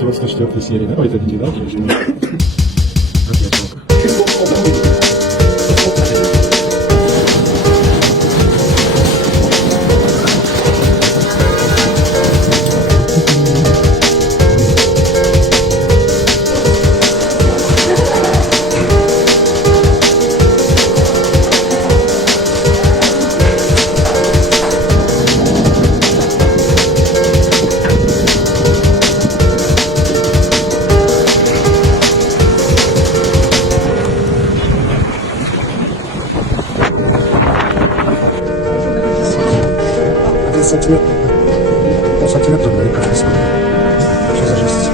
94 серии, да, это не, да? Сантиметров, полсантиметра для река. Что за жесть?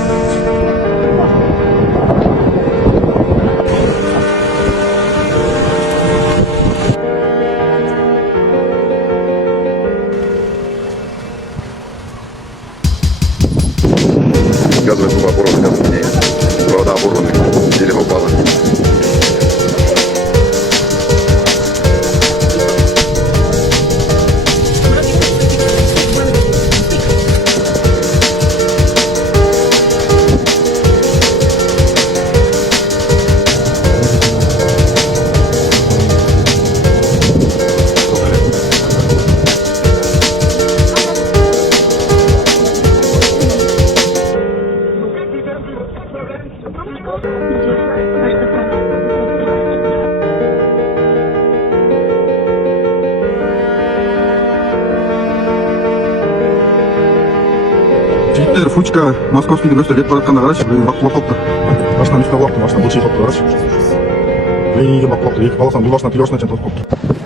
Газовая труба оборвана, газ не. Провода оборваны, дерево упало. Жігіттер, Фучка, московский вертолет баратқан ағаш, бақылапты. Машина үстіне лапты, машина бұл шейхапты ағаш. Екі бақылапты, екі баласан, бұл машина пилешна чен тоқыпты.